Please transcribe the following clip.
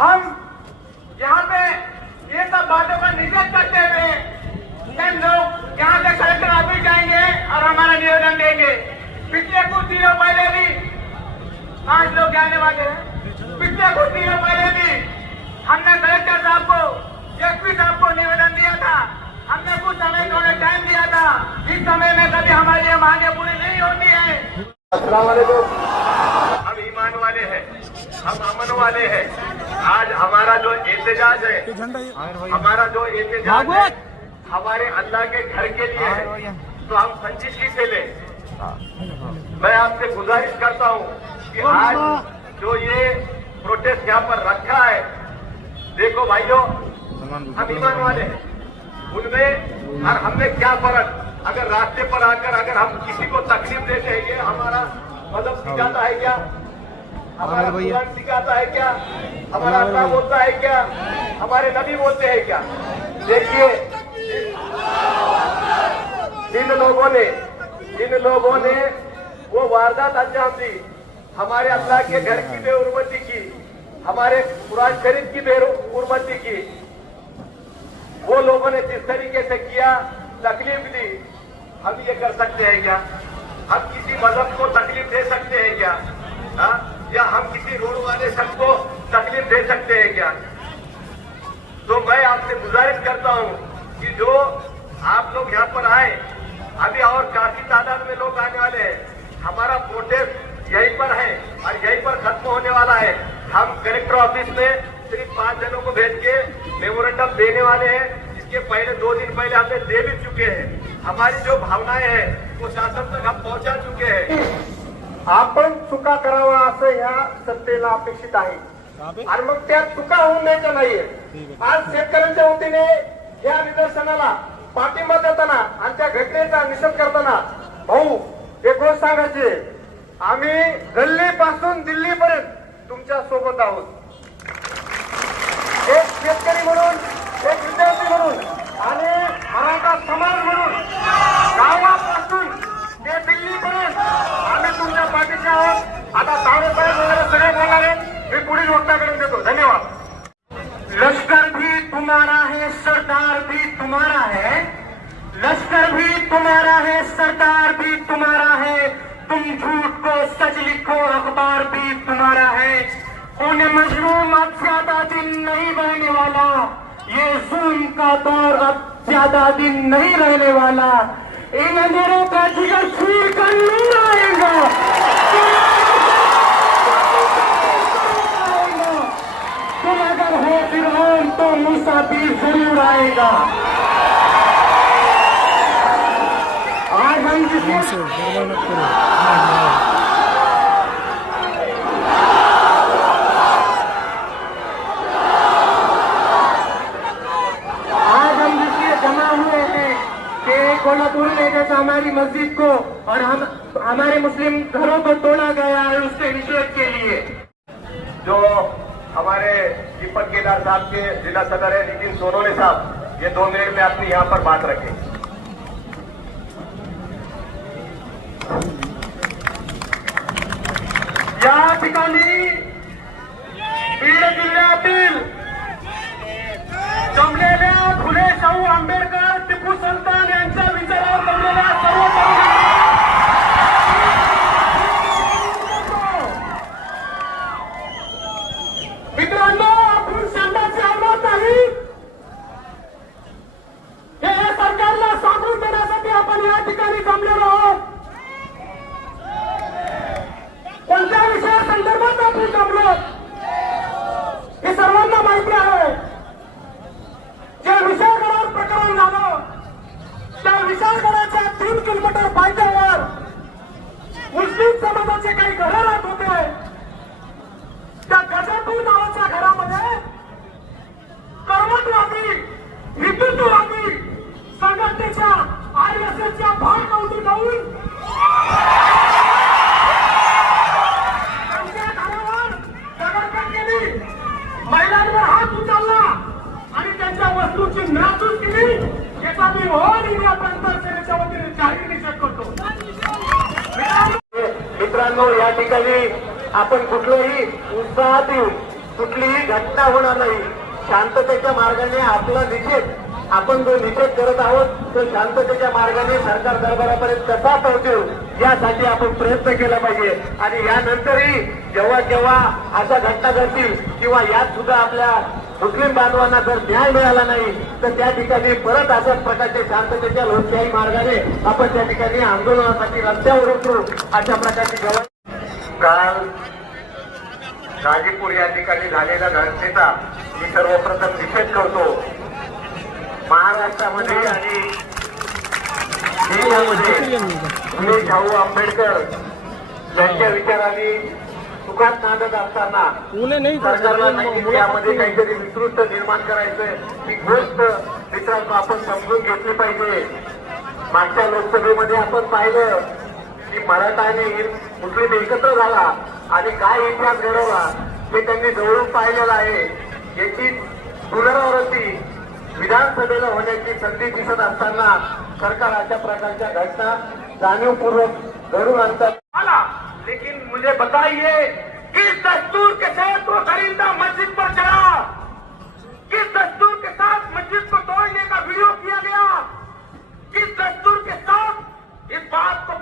हम यहाँ पे ये सब बातों का निषेध करते हुए हम लोग यहाँ से कलेक्टर ऑफ़िस जाएँगे और हमारा निवेदन देंगे। पिछले कुछ दिनों पहले भी आज लोग जाने वाले हैं। पिछले कुछ दिनों पहले भी हमने कलेक्टर साहब को एसपी साहब को निवेदन दिया था। हमने कुछ समय उन्होंने टाइम दिया था। इस समय में कभी हमारी मांगे पूरी नहीं होती है। हम ईमान वाले हैं। हम अमन वाले हैं। आज हमारा जो एहतजाज है हमारा जो एहतजाज है हमारे अल्लाह के घर के लिए है। तो हम संजीदगी से ले। मैं आपसे गुजारिश करता हूँ कि आज जो ये प्रोटेस्ट यहाँ पर रखा है देखो भाइयों हम ईमान वाले हैं। उनमें और हमें क्या फ़र्क? अगर रास्ते पर आकर अगर हम किसी को तकलीफ़ देते हैं ये हमारा मतलब जाता है क्या? हमारा कुरान सिखाता है क्या? हमारा अल्लाह बोलता है क्या? हमारे नबी बोलते हैं क्या? देखिए जिन लोगों ने जिन लोगों ने वो वारदात अंजाम दी हमारे अल्लाह के घर की बेउर्मती की हमारे कुरान शरीफ की बेउर्मती की वो लोगों ने जिस तरीके से किया तकलीफ़ दी हम ये कर सकते हैं क्या? हम किसी मज़हब को तकलीफ़ दे सकते हैं क्या? हा? या हम किसी रोड वाले शख्स को तकलीफ़ दे सकते हैं क्या? तो मैं आपसे गुजारिश करता हूँ कि जो आप लोग यहाँ पर आए, अभी और काफ़ी तादाद में लोग आने वाले हैं। हमारा प्रोटेस्ट यहीं पर है और यहीं पर खत्म होने वाला है। हम कलेक्टर ऑफ़िस में सिर्फ़ पाँच जनों को भेज के मेमोरेंडम देने वाले हैं इसके पहले दो दिन पहले हमने दे भी चुके हैं। हमारी जो भावनाएँ हैं, वो शासन तक हम पहुँचा चुके हैं। आपण चुका करावा असं या सत्तेला अपेक्षित आहे. आणि मग त्या चुका होऊ द्यायच्या नाहीये. आज शेतकऱ्यांच्या वतीने या निदर्शनाला पाठिंबा देताना आणि त्या घटनेचा निषेध करताना भाऊ एक गोष्ट सांगायची आम्ही गल्लीपासून दिल्लीपर्यंत तुमच्यासोबत आहोत. एक शेतकरी म्हणून एक विद्यार्थी म्हणून आणि सरदार भी तुम्हारा है, लश्कर भी तुम्हारा है, सरदार भी तुम्हारा है, तुम झूठ को, सच लिखो, अखबार भी तुम्हारा है। उन्हें मजलूम अब ज़्यादा दिन नहीं रहने वाला, ये जून का दौर अब ज़्यादा दिन नहीं रहने वाला। इन अंधेरों का जिगर छीर कर नूर तुम अगर हो फिर मूसा भी ज़रूर आएगा। आज हम जिसे आज हम जिसलिए जमा हुए हैं कि कोल्हापुर में जैसे हमारी मस्जिद को और हम हमारे मुस्लिम घरों को तोड़ा गया है उसके निषेध के लिए। जो हमारे दीपक केदार साहब के जिला सदर है, नितिन सोनोले साहब। ये दो मिनट में अपनी यहाँ पर बात रखें। या ठिकाणी caigo. मित्रांनो या ठिकाणी आपण कुठलंही उत्साहात येऊन कुठलीही घटना होणार नाही. शांततेच्या मार्गाने आपला निषेध आपण जो निषेध करत आहोत तो शांततेच्या मार्गाने सरकार दरबारापर्यंत कसा पोहोचेल यासाठी आपण प्रयत्न केला पाहिजे. आणि यानंतरही जेव्हा जेव्हा अशा घटना घडतील किंवा यात सुद्धा आपल्या मुस्लिम बांधवांना जर न्याय मिळाला नाही तर त्या ठिकाणी परत अशाच प्रकारचे शांततेच्या लोकशाही मार्गाने आपण त्या ठिकाणी आंदोलनासाठी रस्त्यावर उतरू अशा प्रकारची गवत काल गाजीपूर या ठिकाणी झालेल्या घटनेचा मी सर्वप्रथम निषेध करतो. महाराष्ट्रामध्ये आणि देशामध्ये फुले शाहू आंबेडकर यांच्या विचारांनी सुखात नांदत असताना यामध्ये काहीतरी विकृत निर्माण करायचंय. ही गोष्ट मित्रांनो आपण समजून घेतली पाहिजे. मागच्या लोकसभेमध्ये आपण पाहिलं की मराठा आणि मुस्लिम एकत्र झाला आणि काय इतिहास घडवला हे त्यांनी जवळून पाहिलेलं आहे. याची पुनरावृत्ती विधानसभेला होण्याची संधी दिसत असताना सरकार अशा प्रकारच्या घटना जाणीवपूर्वक घडून आणतात. लेकिन मुझे बताइए, किस दस्तूर के तहत वो दरिंदा मस्जिद पर चढ़ा? किस दस्तूर के साथ मस्जिद को तोड़ने का वीडियो किया गया? किस दस्तूर के साथ इस बात को